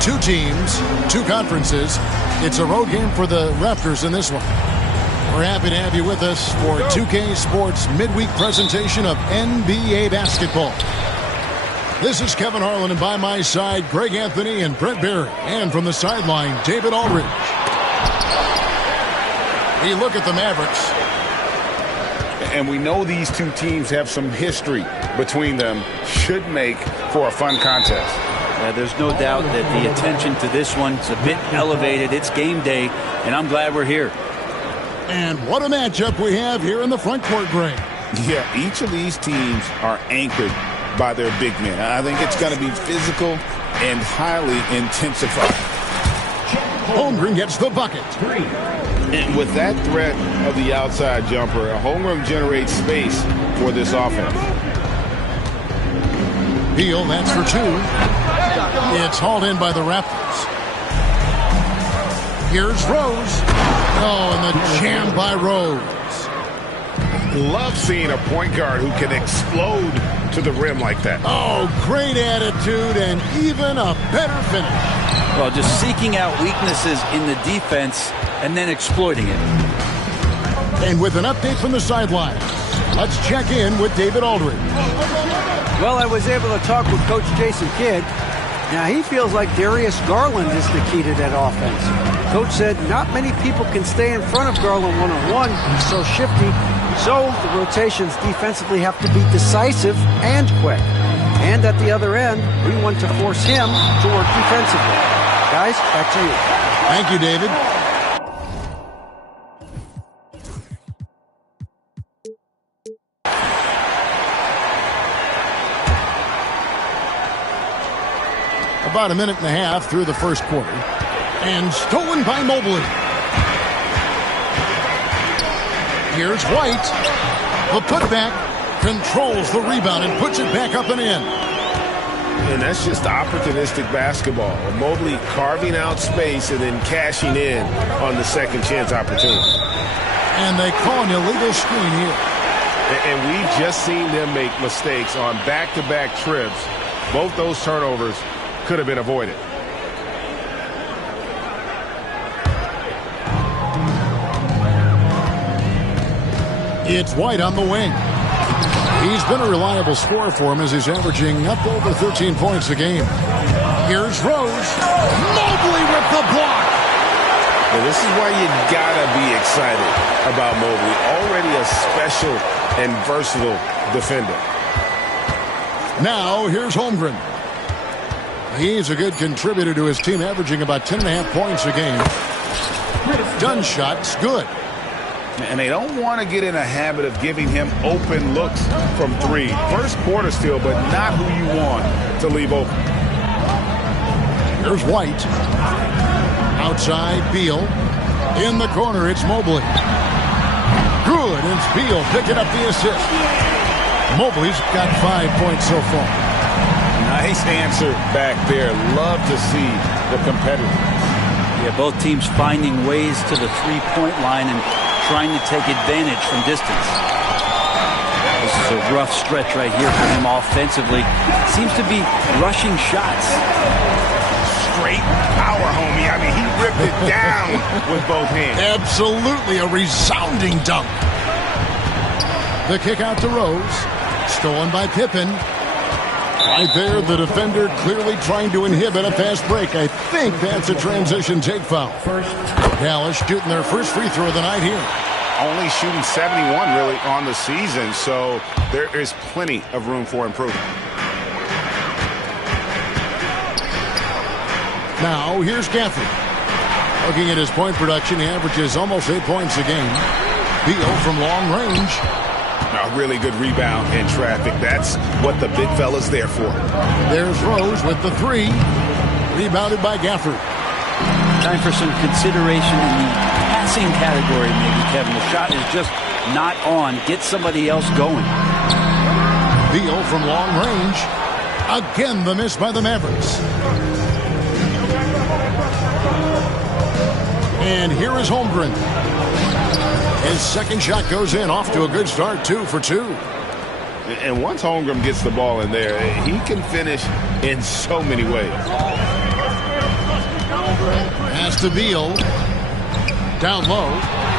Two teams, two conferences. It's a road game for the Raptors in this one. We're happy to have you with us for 2K Sports midweek presentation of NBA basketball. This is Kevin Harlan, and by my side, Greg Anthony and Brett Barry. And from the sideline, David Aldridge. We look at the Mavericks. And we know these two teams have some history between them. Should make for a fun contest. There's no doubt that the attention to this one's a bit elevated. It's game day, and I'm glad we're here. And what a matchup we have here in the front court, Greg. Yeah, each of these teams are anchored by their big men. I think it's going to be physical and highly intensified. Holmgren gets the bucket. And with that threat of the outside jumper, Holmgren generates space for this offense. Beal, that's for two. It's hauled in by the Raptors. Here's Rose. Oh, and the jam by Rose. Love seeing a point guard who can explode to the rim like that. Oh, great attitude and even a better finish. Well, just seeking out weaknesses in the defense and then exploiting it. And with an update from the sideline, let's check in with David Aldridge. Well, I was able to talk with Coach Jason Kidd. Now, he feels like Darius Garland is the key to that offense. Coach said not many people can stay in front of Garland one-on-one. He's so shifty. So the rotations defensively have to be decisive and quick. And at the other end, we want to force him to work defensively. Guys, back to you. Thank you, David. About a minute and a half through the first quarter. And stolen by Mobley. Here's White. The putback controls the rebound and puts it back up and in. And that's just opportunistic basketball. Mobley carving out space and then cashing in on the second chance opportunity. And they call an illegal screen here. And we've just seen them make mistakes on back-to-back trips. Both those turnovers could have been avoided. It's White on the wing. He's been a reliable scorer for him as he's averaging up over 13 points a game. Here's Rose. Mobley with the block. Well, this is why you gotta be excited about Mobley. Already a special and versatile defender. Now here's Holmgren. He's a good contributor to his team, averaging about 10.5 points a game. Done shot's good. And they don't want to get in a habit of giving him open looks from three. First quarter still, but not who you want to leave open. Here's White. Outside, Beal. In the corner, it's Mobley. Good, and it's Beal picking up the assist. Mobley's got 5 points so far. Nice answer back there. Love to see the competitors. Yeah, both teams finding ways to the three-point line and trying to take advantage from distance. This is a a rough stretch right here for him offensively. Seems to be rushing shots. Straight power, homie. I mean, he ripped it down with both hands. Absolutely a resounding dunk. The kick out to Rose. Stolen by Pippen. Right there, the defender clearly trying to inhibit a fast break. I think that's a transition take foul. Dallas shooting their first free throw of the night here. Only shooting 71 really on the season, so there is plenty of room for improvement. Now, here's Gafford. Looking at his point production, he averages almost 8 points a game. Beal from long range. A really good rebound in traffic. That's what the big fella's there for. There's Rose with the three. Rebounded by Gafford. Time for some consideration in the passing category, maybe, Kevin. The shot is just not on. Get somebody else going. Beal from long range. Again, the miss by the Mavericks. And here is Holmgren. His second shot goes in, off to a good start, 2 for 2. And once Holmgren gets the ball in there, he can finish in so many ways. Pass to Beal. Down low.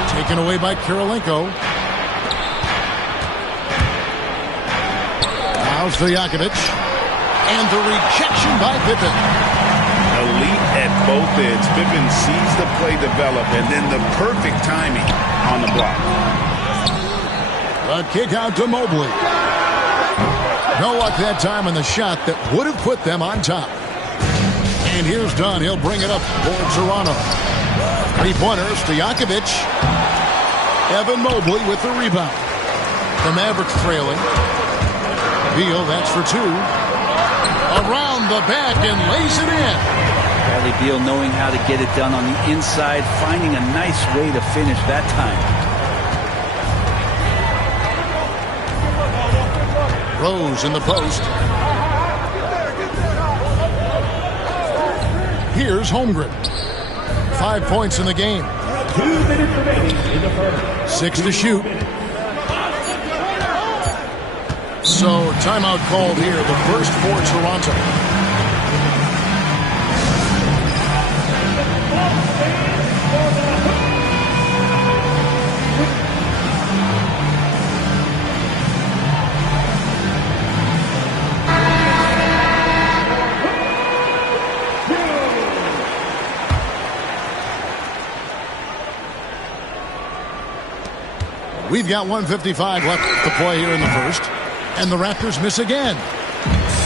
Taken away by Kirilenko. Now Stojakovic. And the rejection by Pippen. Elite at both ends. Pippen sees the play develop, and then the perfect timing on the block. A kick out to Mobley. No luck that time on the shot that would have put them on top. And here's Dunn. He'll bring it up for Toronto. Three-pointer, Stojakovic. Evan Mobley with the rebound. The Mavericks trailing. Beal, that's for 2. Around the back and lays it in. Bradley Beal knowing how to get it done on the inside, finding a nice way to finish that time. Rose in the post. Here's Holmgren. 5 points in the game. 2 minutes remaining in the first. 6 to shoot. So, timeout called here, the first for Toronto. We've got 1:55 left to play here in the first. And the Raptors miss again.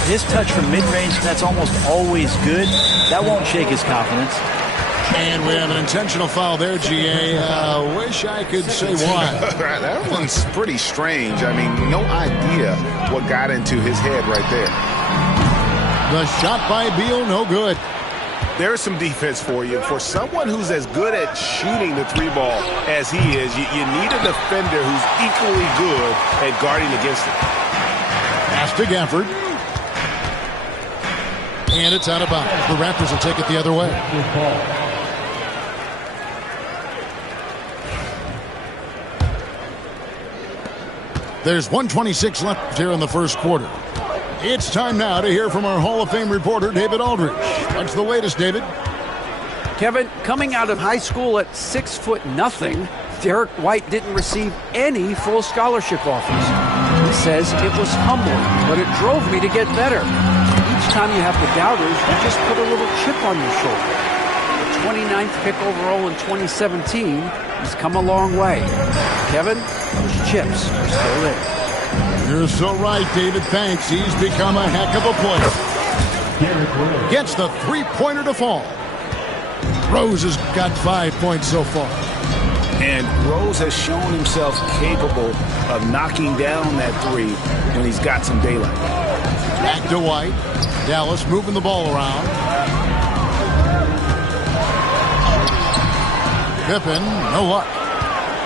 His touch from mid-range, that's almost always good. That won't shake his confidence. And we have an intentional foul there, GA. Wish I could say why. That one's pretty strange. I mean, no idea what got into his head right there. The shot by Beal, no good. There's some defense for you. For someone who's as good at shooting the three ball as he is, you need a defender who's equally good at guarding against it. Pass to Gafford. And it's out of bounds. The Raptors will take it the other way. There's 1:26 left here in the first quarter. It's time now to hear from our Hall of Fame reporter, David Aldridge. What's the latest, David? Kevin, coming out of high school at 6'0", Derek White didn't receive any full scholarship offers. He says it was humbling, but it drove me to get better. Each time you have the doubters, you just put a little chip on your shoulder. The 29th pick overall in 2017, he's come a long way. Kevin, those chips are still there. You're so right, David. Thanks. He's become a heck of a player. Gets the three-pointer to fall. Rose has got 5 points so far. And Rose has shown himself capable of knocking down that three when he's got some daylight. Back to White. Dallas moving the ball around. Pippen, no luck.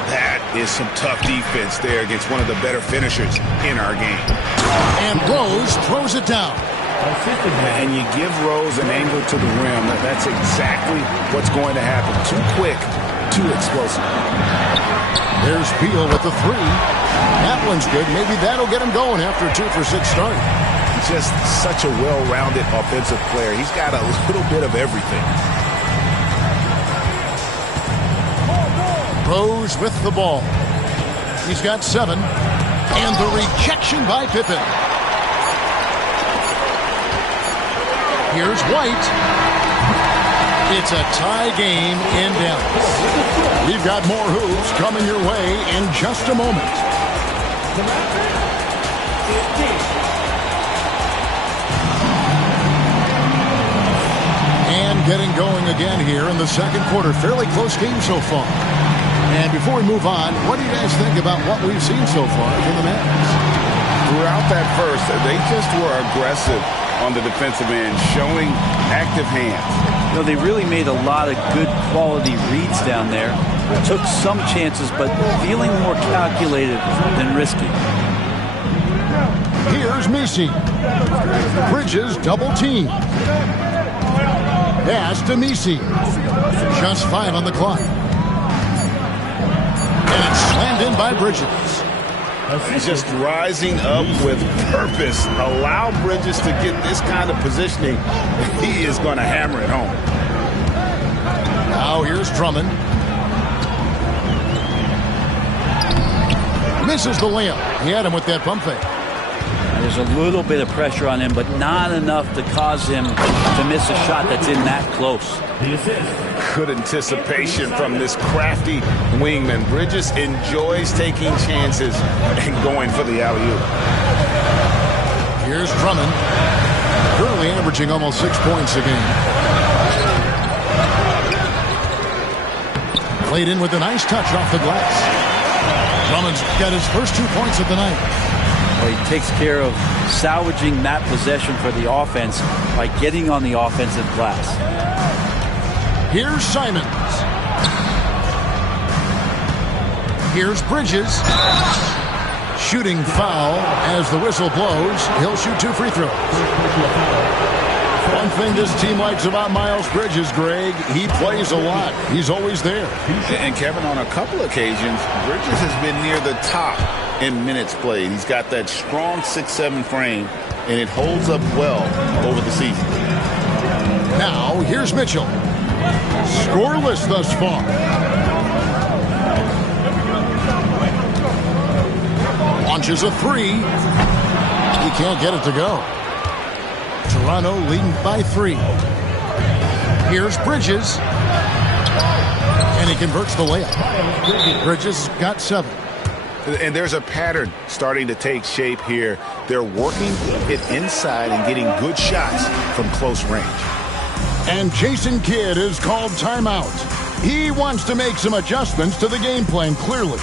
That is some tough defense there against one of the better finishers in our game. And Rose throws it down. And you give Rose an angle to the rim. That's exactly what's going to happen. Too quick, too explosive. There's Beal with the three. That one's good. Maybe that'll get him going after a 2-for-6 start. He's just such a well-rounded offensive player. He's got a little bit of everything. Rose with the ball. He's got 7. And the rejection by Pippen. Here's White. It's a tie game in Dallas. We've got more hoops coming your way in just a moment. And getting going again here in the second quarter. Fairly close game so far. And before we move on, what do you guys think about what we've seen so far from the Mavericks? Throughout that first, they just were aggressive on the defensive end, showing active hands. You know, they really made a lot of good quality reads down there. Took some chances, but feeling more calculated than risky. Here's Messi. Bridges double team. Pass to Messi. Just 5 on the clock. And it's slammed in by Bridges. He's just rising up with purpose. Allow Bridges to get this kind of positioning. He is going to hammer it home. Now here's Drummond. Misses the layup. He had him with that pump fake. There's a little bit of pressure on him, but not enough to cause him to miss a shot that's in that close. Good anticipation from this crafty wingman. Bridges enjoys taking chances and going for the alley-oop. Here's Drummond. Currently averaging almost 6 points a game. Played in with a nice touch off the glass. Drummond's got his first 2 points of the night. Well, he takes care of salvaging that possession for the offense by getting on the offensive glass. Here's Simons. Here's Bridges. Shooting foul as the whistle blows. He'll shoot 2 free throws. One thing this team likes about Miles Bridges, Greg, he plays a lot. He's always there. And Kevin, on a couple occasions, Bridges has been near the top in minutes played. He's got that strong 6'7" frame, and it holds up well over the season. Now, here's Mitchell. Scoreless thus far. Launches a 3. He can't get it to go. Toronto leading by 3. Here's Bridges. And he converts the layup. Bridges got 7. And there's a pattern starting to take shape here. They're working it inside and getting good shots from close range. And Jason Kidd is called timeout. He wants to make some adjustments to the game plan, clearly.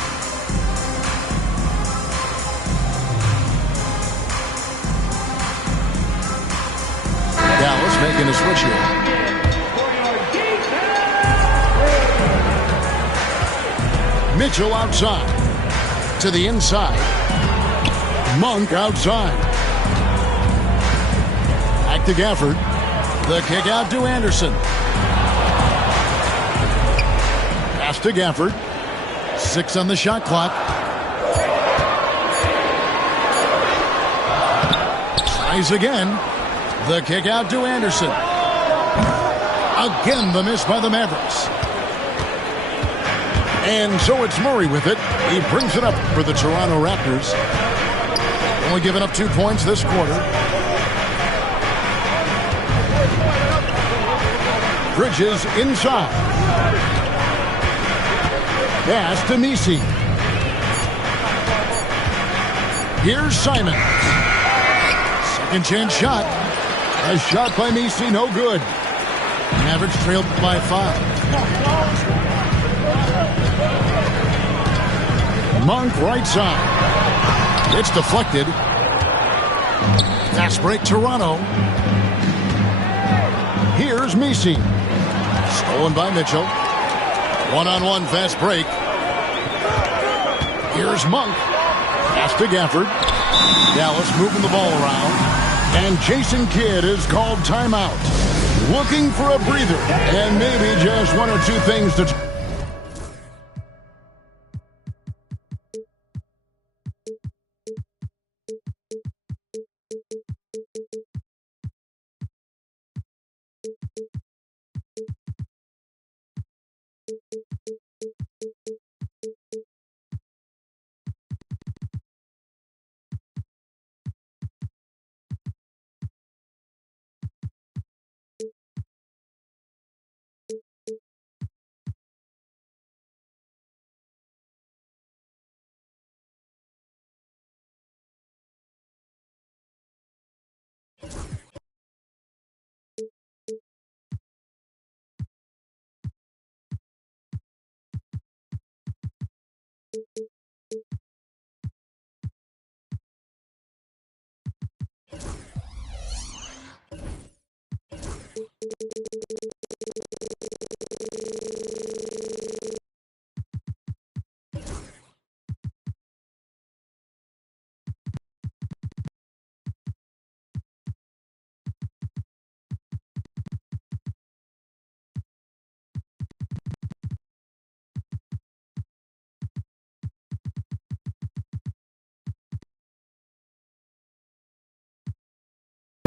Dallas making a switch here. Mitchell outside. To the inside. Monk outside. Back to Gafford. The kick out to Anderson. Pass to Gafford. 6 on the shot clock. Tries again. The kick out to Anderson. Again, the miss by the Mavericks. And so it's Murray with it. He brings it up for the Toronto Raptors. Only giving up 2 points this quarter. Bridges inside. Pass to Messi. Here's Simons. Second chance shot. A shot by Messi, no good. Mavericks trailed by 5. Monk right side. It's deflected. Fast break Toronto. Here's Messi. Stolen by Mitchell. One-on-one fast break. Here's Monk. Pass to Gafford. Dallas moving the ball around. And Jason Kidd is called timeout. Looking for a breather. And maybe just 1 or 2 things to...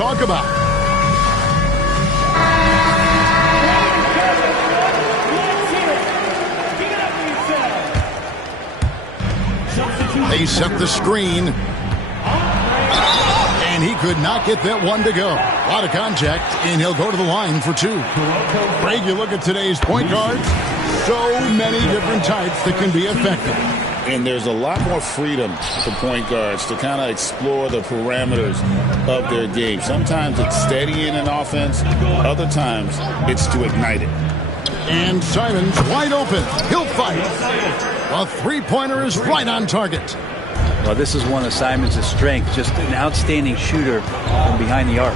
talk about. They set the screen. And he could not get that one to go. A lot of contact, and he'll go to the line for two. Greg, you look at today's point guards, so many different types that can be effective. And there's a lot more freedom for point guards to kind of explore the parameters of their game. Sometimes it's steadying an offense. Other times it's to ignite it. And Simons wide open. He'll fight. A three-pointer is right on target. Well, this is one of Simons' strengths, just an outstanding shooter from behind the arc.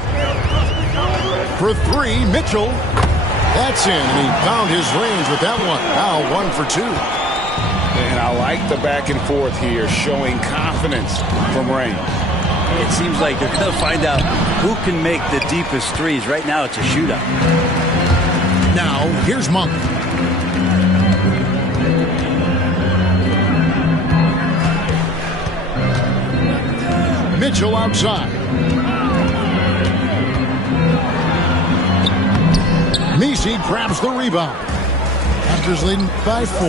For three, Mitchell. That's in, and he found his range with that one. Now 1 for 2. And I like the back and forth here, showing confidence from Rain. It seems like they're going to find out who can make the deepest threes. Right now, it's a shootout. Now, here's Monk. Mitchell outside. Messi grabs the rebound. Raptors leading by 4.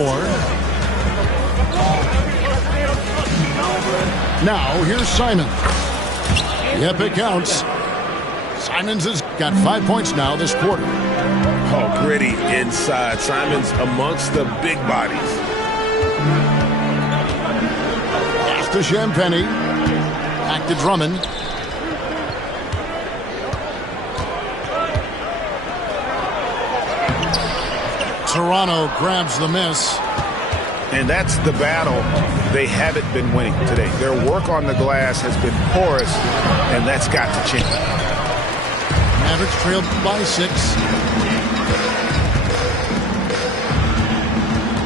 Now, here's Simon. Yep, it counts. Simons has got 5 points now this quarter. Oh, gritty inside. Simons amongst the big bodies. Pass to Champagny. Back to Drummond. Toronto grabs the miss. And that's the battle they haven't been winning today. Their work on the glass has been porous, and that's got to change. Mavericks trailed by 6.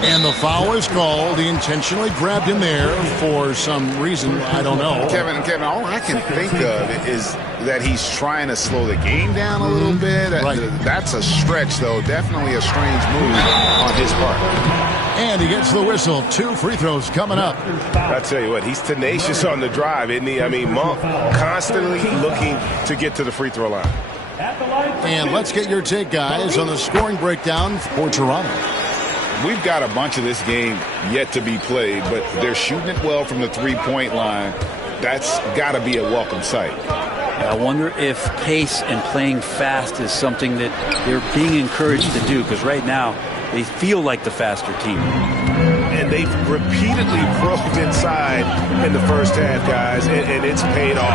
And the foul is called. He intentionally grabbed him there for some reason. I don't know. Kevin, all I can think of is that he's trying to slow the game down a little bit. Right. That's a stretch, though. Definitely a strange move on his part. And he gets the whistle. 2 free throws coming up. I tell you what, he's tenacious on the drive, isn't he? I mean, Monk constantly looking to get to the free throw line. And let's get your take, guys, on the scoring breakdown for Toronto. We've got a bunch of this game yet to be played, but they're shooting it well from the three-point line. That's got to be a welcome sight. I wonder if pace and playing fast is something that they're being encouraged to do, because right now they feel like the faster team. And they've repeatedly broke inside in the first half, guys, and it's paid off.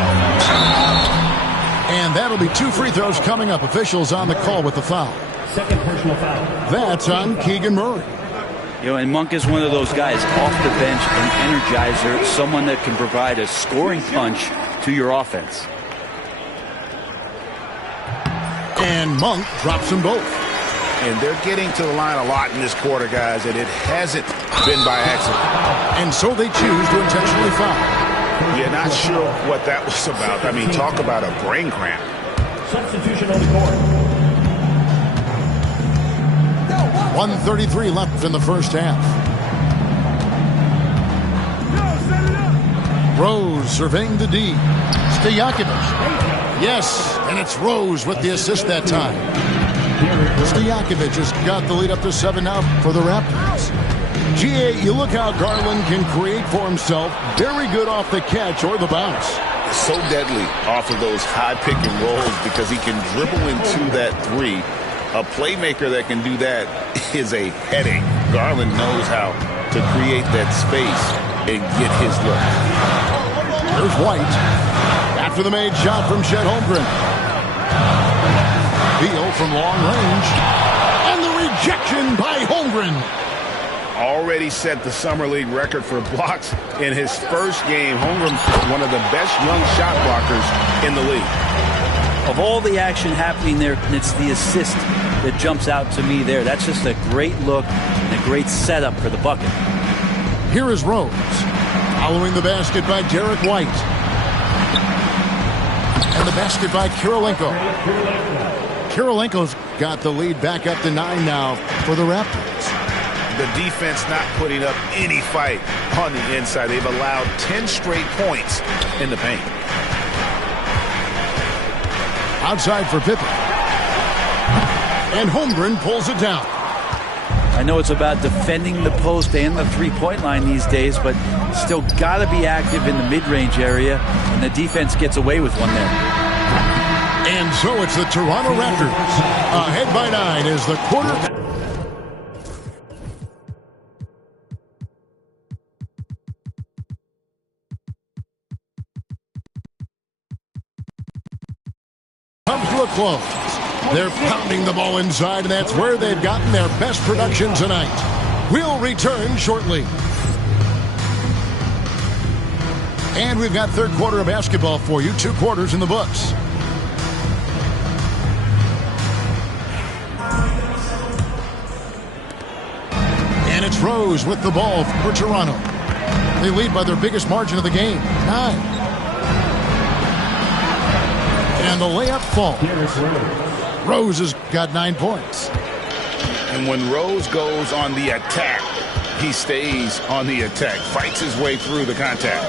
And that'll be 2 free throws coming up. Officials on the call with the foul. Second personal foul. That's on Keegan Murray. You know, and Monk is one of those guys off the bench, an energizer, someone that can provide a scoring punch to your offense. And Monk drops them both. And they're getting to the line a lot in this quarter, guys, and it hasn't been by accident. And so they choose to intentionally foul. You're not sure what that was about. I mean, talk about a brain cramp. Substitution on the court. 1:33 left in the first half. Rose surveying the D. Stojakovic. Yes, and it's Rose with the assist that time. Stojakovic has got the lead up to 7 now for the Raptors. GA, you look how Garland can create for himself. Very good off the catch or the bounce. So deadly off of those high pick and rolls because he can dribble into that three. A playmaker that can do that is a headache. Garland knows how to create that space and get his look. There's White. After the made shot from Chet Holmgren. Beal from long range. And the rejection by Holmgren. Already set the Summer League record for blocks in his first game. Holmgren, one of the best young shot blockers in the league. Of all the action happening there, it's the assist that jumps out to me there. That's just a great look and a great setup for the bucket. Here is Rose. Following the basket by Derek White. And the basket by Kirilenko. Kirilenko's got the lead back up to 9 now for the Raptors. The defense not putting up any fight on the inside. They've allowed 10 straight points in the paint. Outside for Pippen. And Holmgren pulls it down. I know it's about defending the post and the three-point line these days, but still got to be active in the mid-range area, and the defense gets away with one there. And so it's the Toronto Raptors. Ahead by 9 is the quarter. Comes to a close. They're pounding the ball inside, and that's where they've gotten their best production tonight. We'll return shortly. And we've got third quarter of basketball for you. 2 quarters in the books. And it's Rose with the ball for Toronto. They lead by their biggest margin of the game, 9. And the layup falls. Rose has got 9 points. And when Rose goes on the attack, he stays on the attack, fights his way through the contact.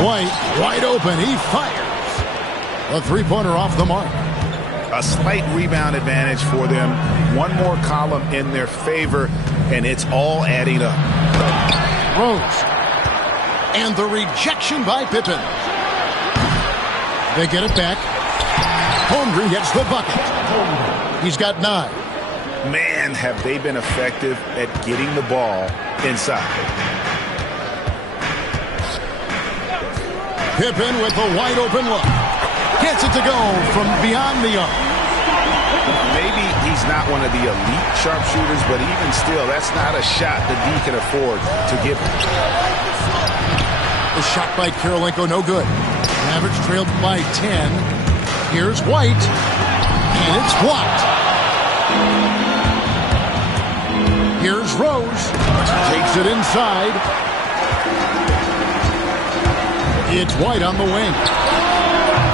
White, wide open, he fires. A three-pointer off the mark. A slight rebound advantage for them. One more column in their favor, and it's all adding up. Rose. And the rejection by Pippen. They get it back. Holmgren gets the bucket. He's got 9. Man, have they been effective at getting the ball inside. Pippen with a wide open look. Gets it to go from beyond the arc. Maybe he's not one of the elite sharpshooters, but even still, that's not a shot that he can afford to give him. The shot by Karolinko, no good. Mavericks trailed by 10. Here's White. And it's blocked. Here's Rose. Takes it inside. It's White on the wing.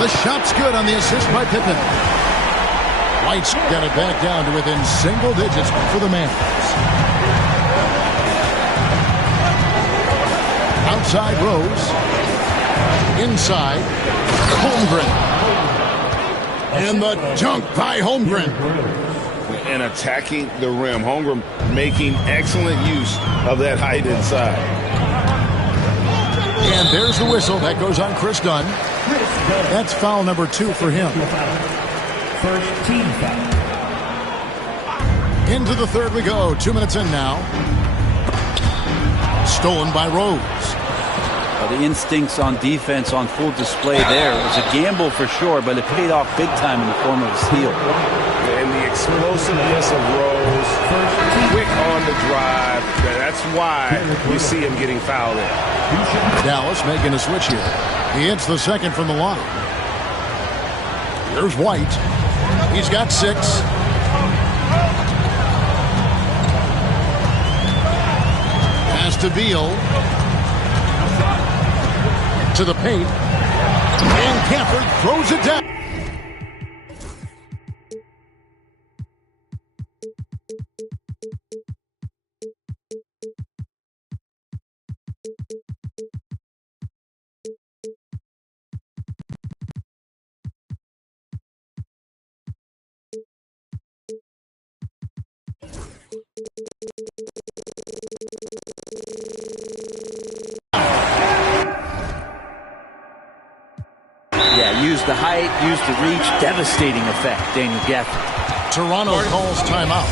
The shot's good on the assist by Pippen. White's got it back down to within single digits for the Mavericks. Outside Rose. Inside. Holmgren. And the dunk by Holmgren. And attacking the rim. Holmgren making excellent use of that height inside. And there's the whistle. That goes on Chris Dunn. That's foul number 2 for him. First team foul. Into the third we go. 2 minutes in now. Stolen by Rose. Well, the instincts on defense on full display there. It was a gamble for sure, but it paid off big time in the form of a steal. And the explosiveness of Rose, quick on the drive. That's why you see him getting fouled in. Dallas making a switch here. He hits the second from the line. Here's White. He's got 6. Pass to Beal. To the paint. And Camper throws it down. Yeah, use the height, use the reach. Devastating effect, Daniel Gafford. Toronto calls timeout.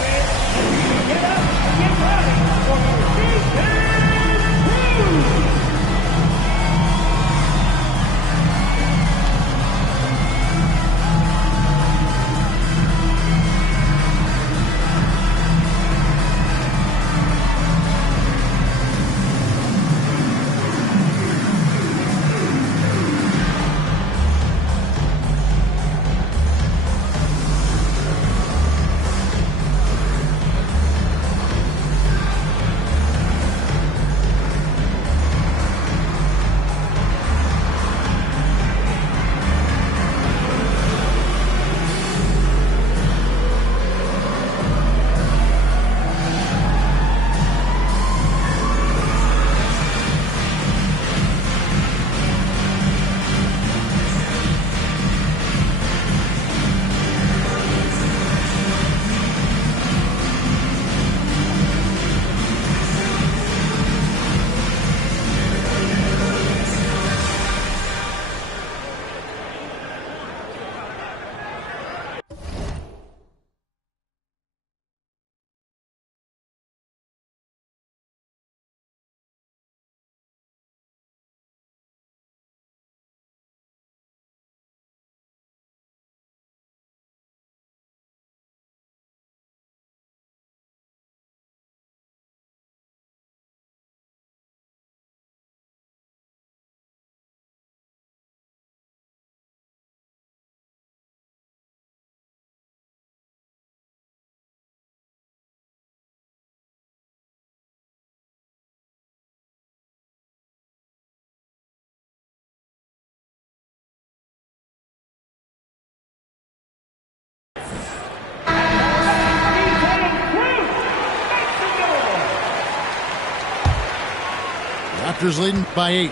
Raptors leading by 8.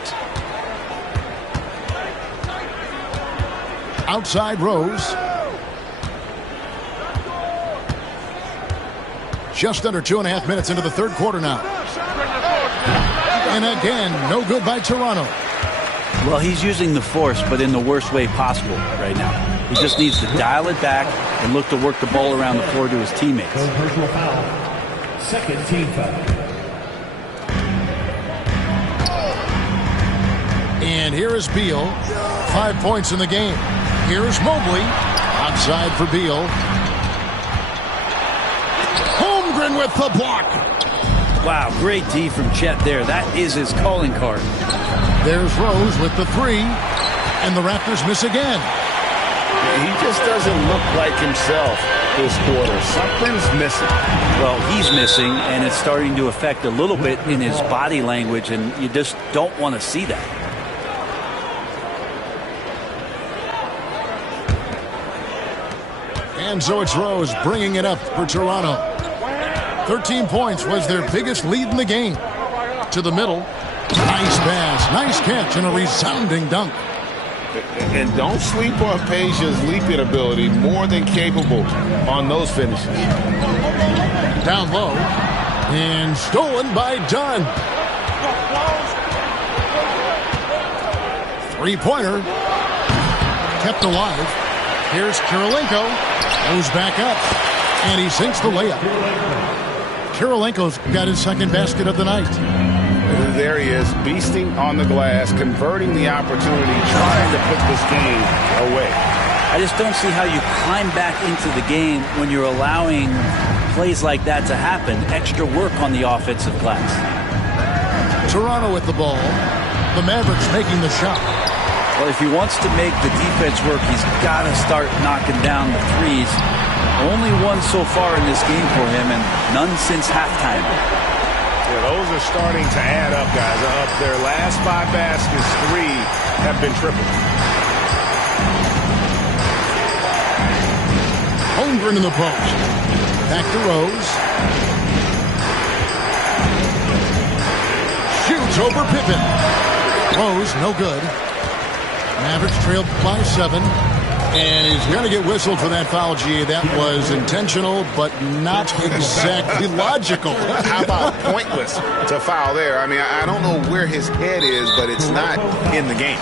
Outside Rose. Just under 2.5 minutes into the third quarter now. And again, no good by Toronto. Well, he's using the force, but in the worst way possible right now. He just needs to dial it back and look to work the ball around the floor to his teammates. Personal foul. Second team foul. And here is Beal. 5 points in the game. Here's Mobley. Outside for Beal. Holmgren with the block. Wow, great D from Chet there. That is his calling card. There's Rose with the 3. And the Raptors miss again. He just doesn't look like himself this quarter. Something's missing. Well, he's missing, and it's starting to affect a little bit in his body language, and you just don't want to see that. And so it's Rose bringing it up for Toronto. 13 points was their biggest lead in the game. To the middle. Nice pass, nice catch, and a resounding dunk. And don't sleep on Peja's leaping ability. More than capable on those finishes. Down low. And stolen by Dunn. Three-pointer. Kept alive. Here's Kirilenko. Goes back up. And he sinks the layup. Kirilenko's got his second basket of the night. There he is, beasting on the glass, converting the opportunity, trying to put this game away. I just don't see how you climb back into the game when you're allowing plays like that to happen. Extra work on the offensive glass. Toronto with the ball. The Mavericks making the shot. Well, if he wants to make the defense work, he's got to start knocking down the threes. Only one so far in this game for him, and none since halftime. Yeah, those are starting to add up, guys. Up their last 5 baskets, 3 have been triple. Holmgren in the post. Back to Rose. Shoots over Pippen. Rose, no good. Mavericks trailed by 7. And he's going to get whistled for that foul, G. That was intentional, but not exactly logical. How about pointless to foul there? I mean, I don't know where his head is, but it's not in the game.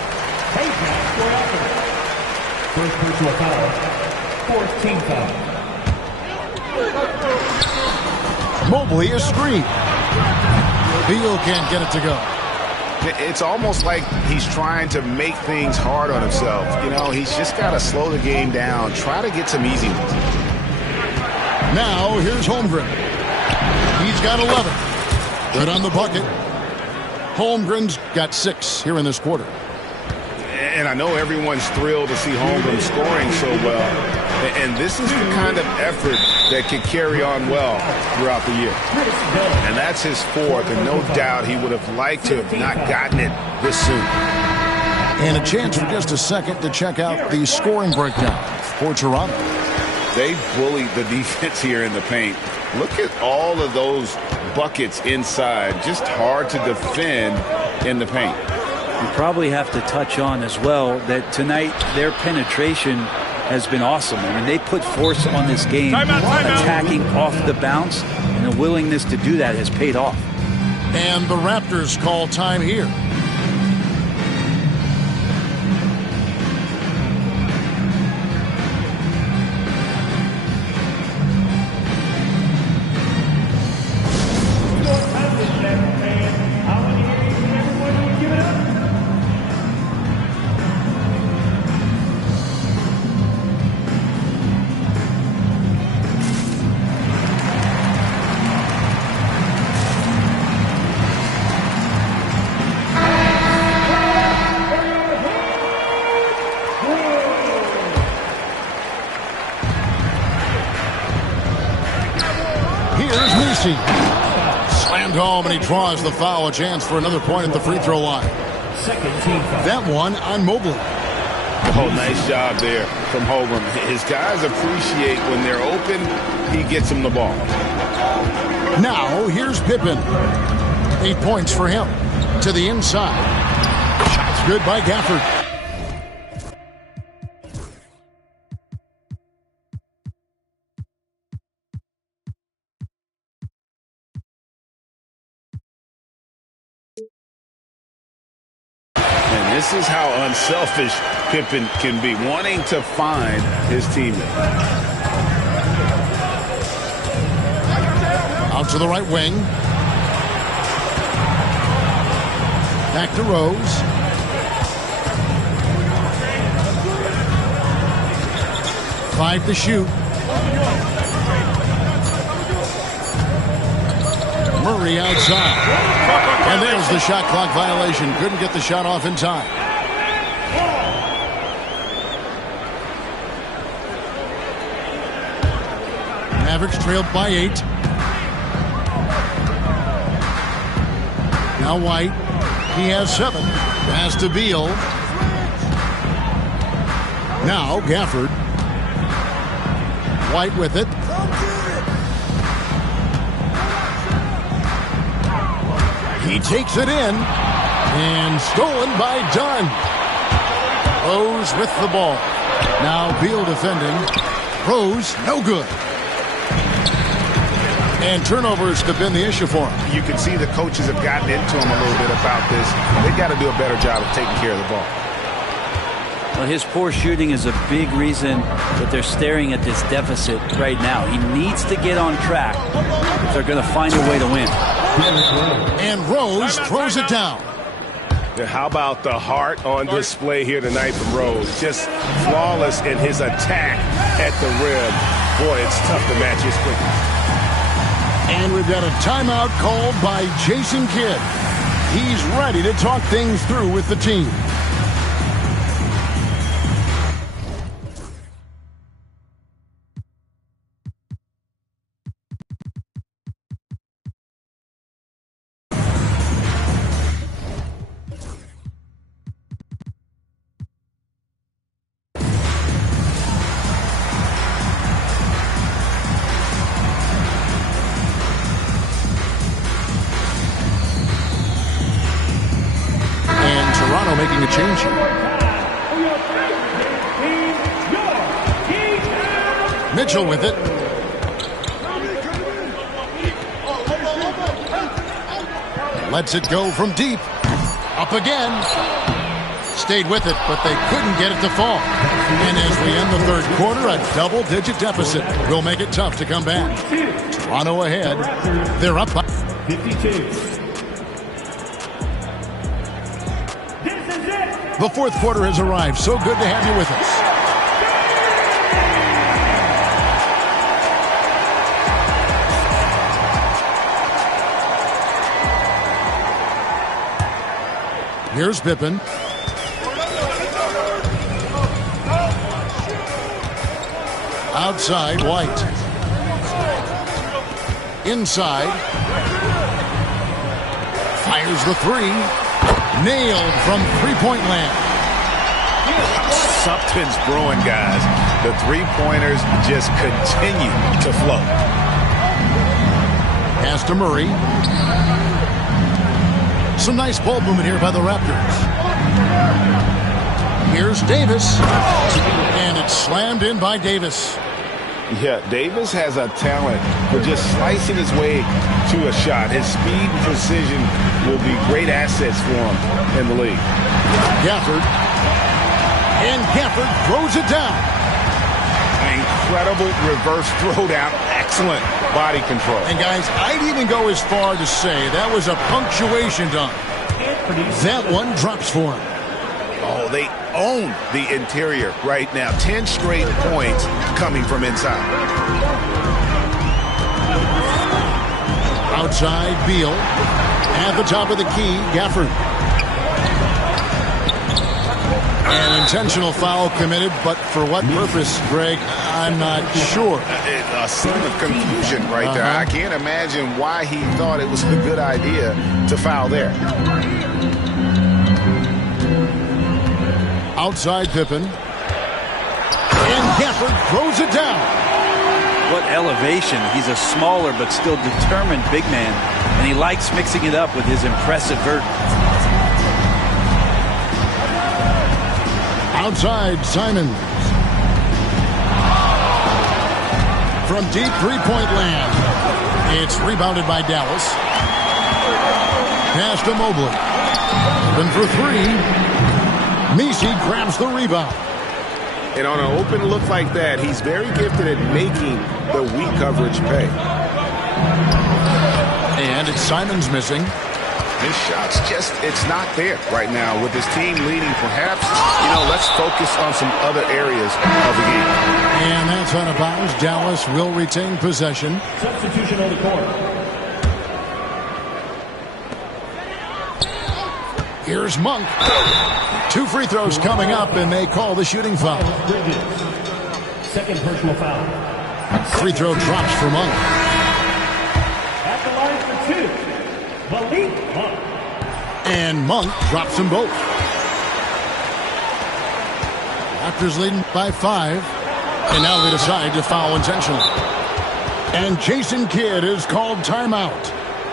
First personal foul. Fourth team foul. Mobley is screened. Beal can't get it to go. It's almost like he's trying to make things hard on himself. You know, he's just got to slow the game down, try to get some easy ones. Now, here's Holmgren. He's got 11. Good on the bucket. Holmgren's got 6 here in this quarter. And I know everyone's thrilled to see Holmgren scoring so well. And this is the kind of effort that could carry on well throughout the year. And that's his 4th, and no doubt he would have liked to have not gotten it this soon. And a chance for just a second to check out the scoring breakdown for Toronto. They bullied the defense here in the paint. Look at all of those buckets inside. Just hard to defend in the paint. You probably have to touch on as well that tonight their penetration has been awesome. I mean, they put force on this game, attacking off the bounce, and the willingness to do that has paid off. And the Raptors call time here. Slammed home, and he draws the foul. A chance for another point at the free throw line. Second team foul. That one on Mobley. Oh, nice job there from Holmgren. His guys appreciate when they're open, he gets them the ball. Now, here's Pippen. 8 points for him. To the inside. Shot's good by Gafford. And this is how unselfish Pippen can be, wanting to find his teammate. Out to the right wing. Back to Rose. Five to shoot. Murray outside. And there's the shot clock violation. Couldn't get the shot off in time. Mavericks trailed by 8. Now White. He has 7. Pass to Beal. Now Gafford. White with it. He takes it in. And stolen by Dunn. Rose with the ball. Now Beal defending. Rose, no good. And turnovers have been the issue for him. You can see the coaches have gotten into him a little bit about this. They've got to do a better job of taking care of the ball. Well, his poor shooting is a big reason that they're staring at this deficit right now. He needs to get on track if they're going to find a way to win. And Rose throws it down. How about the heart on display here tonight from Rose? Just flawless in his attack at the rim. Boy, it's tough to match his quickness. And we've got a timeout called by Jason Kidd. He's ready to talk things through with the team. Making a change here. Mitchell with it. Lets it go from deep. Up again. Stayed with it, but they couldn't get it to fall. And as we end the third quarter, a double-digit deficit will make it tough to come back. Toronto ahead. They're up by 52. The fourth quarter has arrived. So good to have you with us. Here's Pippen. Outside, White. Inside. Fires the three. Nailed from three-point land. Something's brewing, guys. The three-pointers just continue to flow. Pass to Murray. Some nice ball movement here by the Raptors. Here's Davis. And it's slammed in by Davis. Yeah, Davis has a talent for just slicing his way to a shot. His speed and precision will be great assets for him in the league. Gafford. And Gafford throws it down. Incredible reverse throwdown. Excellent body control. And guys, I'd even go as far to say that was a punctuation dunk. That one drops for him. Oh, they own the interior right now. 10 straight points coming from inside. Outside, Beal. At the top of the key, Gafford. An intentional foul committed, but for what purpose, Greg, I'm not sure. A scene of confusion right there. I can't imagine why he thought it was a good idea to foul there. Outside Pippen. And Gafford throws it down. What elevation. He's a smaller but still determined big man, and he likes mixing it up with his impressive vert. Outside, Simons. From deep three-point land. It's rebounded by Dallas. Pass to Mobley. Open for three. Messi grabs the rebound. And on an open look like that, he's very gifted at making the weak coverage pay. And it's Simons missing. His shot's just, it's not there right now. With his team leading, perhaps, let's focus on some other areas of the game. And that's out of bounds. Dallas will retain possession. Substitution on the court. Here's Monk. 2 free throws coming up, and they call the shooting foul. Second personal foul. Free throw drops for Monk. At the line for 2, Malik Monk. And Monk drops them both. Raptors leading by 5. And now they decide to foul intentionally. And Jason Kidd is called timeout.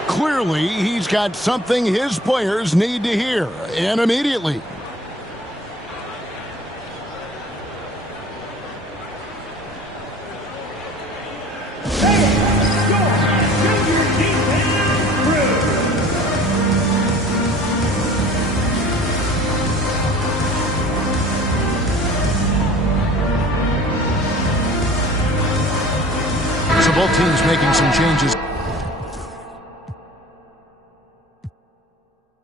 Clearly, he's got something his players need to hear, and immediately. So both teams making some changes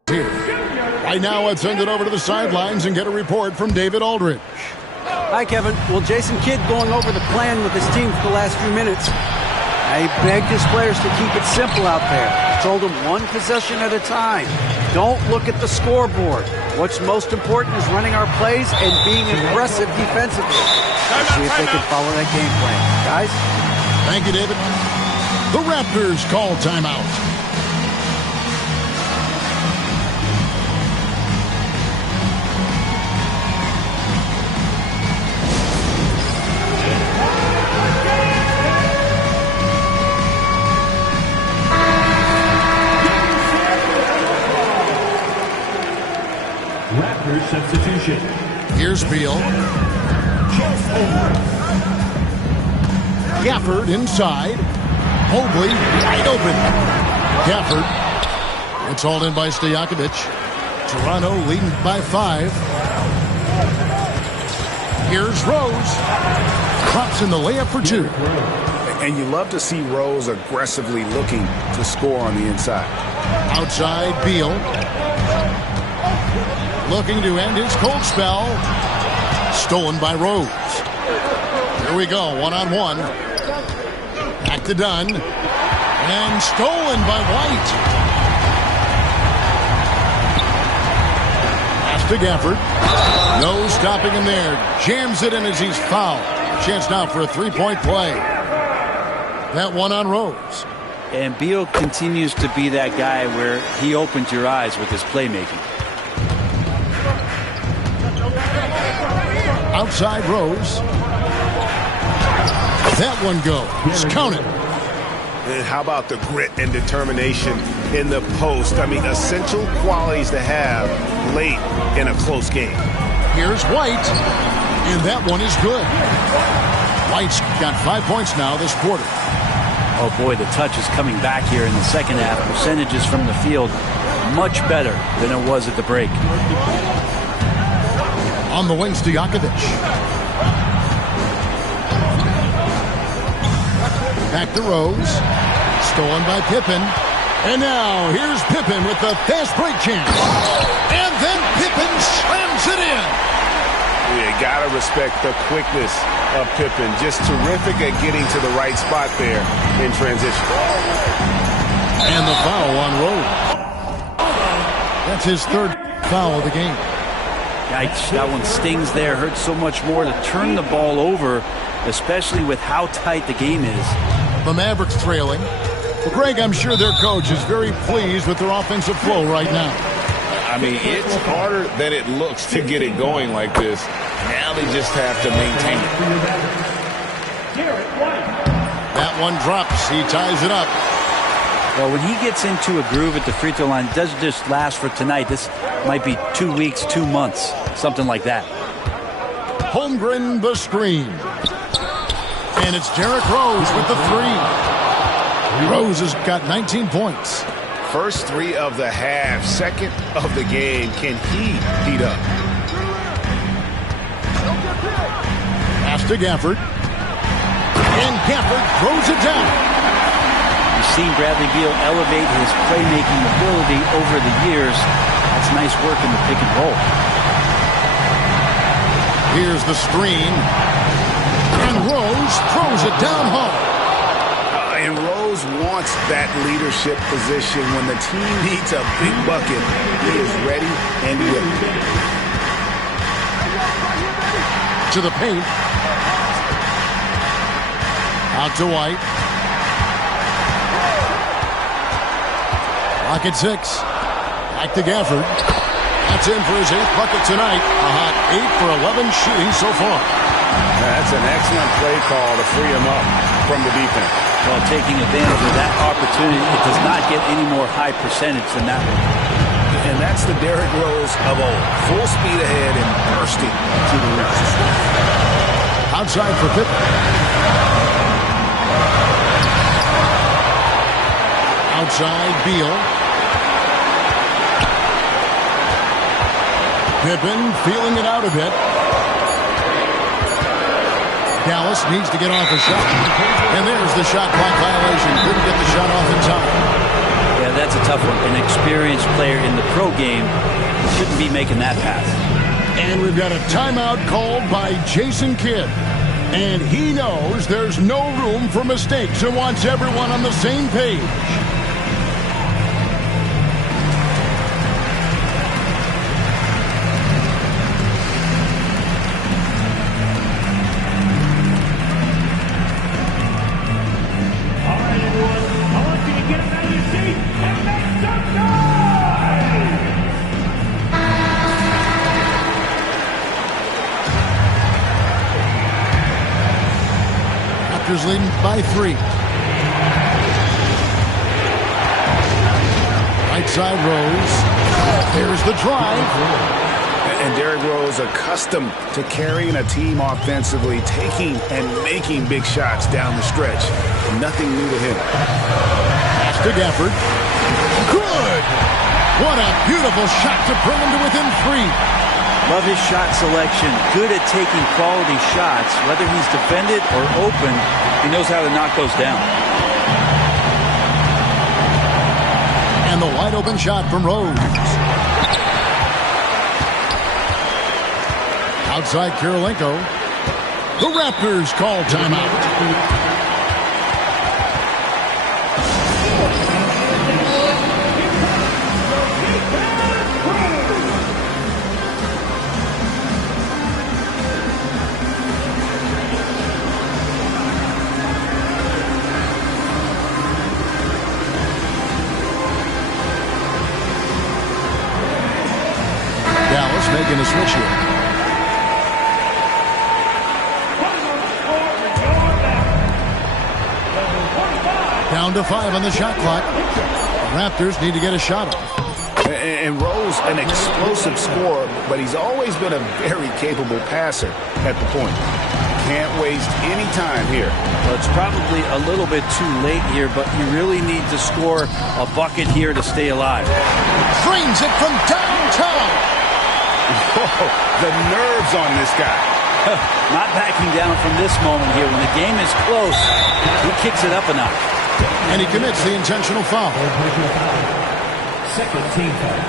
here. Right now, let's send it over to the sidelines and get a report from David Aldridge. Hi, Kevin. Well, Jason Kidd going over the plan with his team for the last few minutes. He begged his players to keep it simple out there. He told them one possession at a time. Don't look at the scoreboard. What's most important is running our plays and being aggressive defensively. Let's see if they can follow that game plan. Guys? Thank you, David. The Raptors call timeout. Raptors substitution. Here's Beal. Gafford inside. Mobley wide open. Gafford. It's hauled in by Stojakovic. Toronto leading by 5. Here's Rose. Drops in the layup for 2. And you love to see Rose aggressively looking to score on the inside. Outside, Beal. Looking to end his cold spell. Stolen by Rose. Here we go, one-on-one. Back to Dunn. And stolen by White. Pass to Gafford. No stopping him there. Jams it in as he's fouled. Chance now for a three-point play. That one on Rose. And Beal continues to be that guy where he opens your eyes with his playmaking. Outside Rose. That one goes. Count it. And how about the grit and determination in the post? I mean, essential qualities to have late in a close game. Here's White. And that one is good. White's got 5 points now this quarter. Oh boy, the touch is coming back here in the second half. Percentages from the field much better than it was at the break. On the wing, Stojakovic. Back to Rose. Stolen by Pippen. And now here's Pippen with the fast break chance. And then Pippen slams it in. You gotta respect the quickness of Pippen. Just terrific at getting to the right spot there in transition. And the foul on Rose. That's his third foul of the game. Yikes, that one stings there. Hurts so much more to turn the ball over, especially with how tight the game is. The Mavericks trailing. Well, Greg, I'm sure their coach is very pleased with their offensive flow right now. I mean, it's harder than it looks to get it going like this. Now they just have to maintain it. That one drops. He ties it up. Well, when he gets into a groove at the free throw line, it doesn't just last for tonight. This might be 2 weeks, 2 months, something like that. Holmgren the screen. And it's Derrick Rose with the three. Rose has got 19 points. First three of the half, second of the game. Can he heat up? Pass to Gafford. And Gafford throws it down. You've seen Bradley Beal elevate his playmaking ability over the years. That's nice work in the pick and roll. Here's the screen. And Rose throws it down hard. And Rose wants that leadership position. When the team needs a big bucket, he is ready and willing. To the paint. Out to White. Rocket 6. Back to Gafford. That's in for his 8th bucket tonight. A hot 8 for 11 shooting so far. That's an excellent play call to free him up from the defense. Well, taking advantage of that opportunity, it does not get any more high percentage than that one. And that's the Derrick Rose of old. Full speed ahead and bursting to the rim. Outside for Pippen. Outside, Beal. Pippen feeling it out a bit. Dallas needs to get off a shot. And there's the shot clock violation. Couldn't get the shot off in time. Yeah, that's a tough one. An experienced player in the pro game shouldn't be making that pass. And we've got a timeout called by Jason Kidd. And he knows there's no room for mistakes and wants everyone on the same page. Leading by 3. Right side Rose. There's the drive. And Derrick Rose, accustomed to carrying a team offensively, taking and making big shots down the stretch. Nothing new to him. Pass to Gafford. Good! What a beautiful shot to bring him to within 3. Love his shot selection. Good at taking quality shots. Whether he's defended or open, he knows how to knock those down. And the wide open shot from Rose. Outside Kirilenko. The Raptors call timeout. Making a switch here. Down to 5 on the shot clock. The Raptors need to get a shot off. And Rose, an explosive scorer, but he's always been a very capable passer at the point. Can't waste any time here. Well, it's probably a little bit too late here, but you really need to score a bucket here to stay alive. Frames it from downtown. Whoa, the nerves on this guy. Not backing down from this moment here. When the game is close, he kicks it up a notch. And he commits the intentional foul. Second team foul.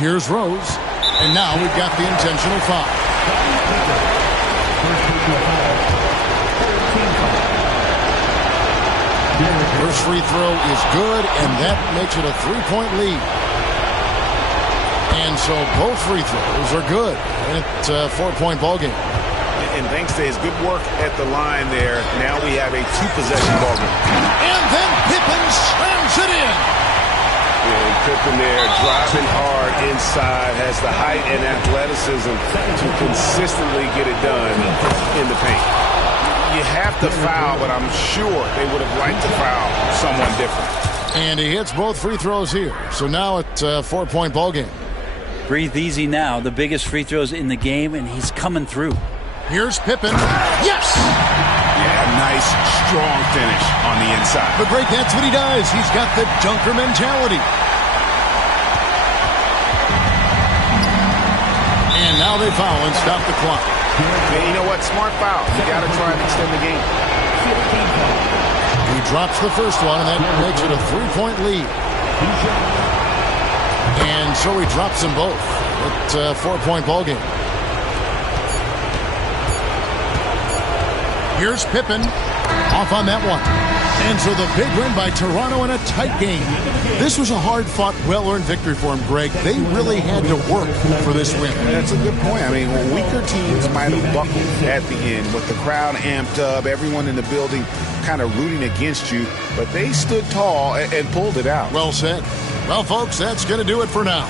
Here's Rose. And now we've got the intentional foul. First free throw is good, and that makes it a 3-point lead. And so both free throws are good. And it's a 4-point ball game. And thanks to his good work at the line there, now we have a 2-possession ball game. And then Pippen slams it in. And Pippen there driving hard inside, has the height and athleticism to consistently get it done in the paint. You have to foul, but I'm sure they would have liked to foul someone different. And he hits both free throws here. So now it's a 4-point ball game. Breathe easy now. The biggest free throws in the game, and he's coming through. Here's Pippen. Yes! Yeah, nice, strong finish on the inside. But Greg, that's what he does. He's got the dunker mentality. And now they foul and stop the clock. Yeah, you know what? Smart foul. You got to try and extend the game. He drops the first one, and that makes it a 3-point lead. And so he drops them both. It's a 4-point ball game. Here's Pippen off on that one. And so the big win by Toronto in a tight game. This was a hard-fought, well-earned victory for him, Greg. They really had to work for this win. That's a good point. I mean, weaker teams might have buckled at the end with the crowd amped up, everyone in the building kind of rooting against you, but they stood tall and pulled it out. Well said. Well, folks, that's going to do it for now.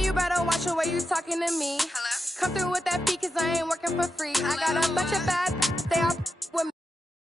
You better watch the way you talking to me. Hello? Come through with that beat, cause I ain't working for free. I got a bunch of bad, they all with me.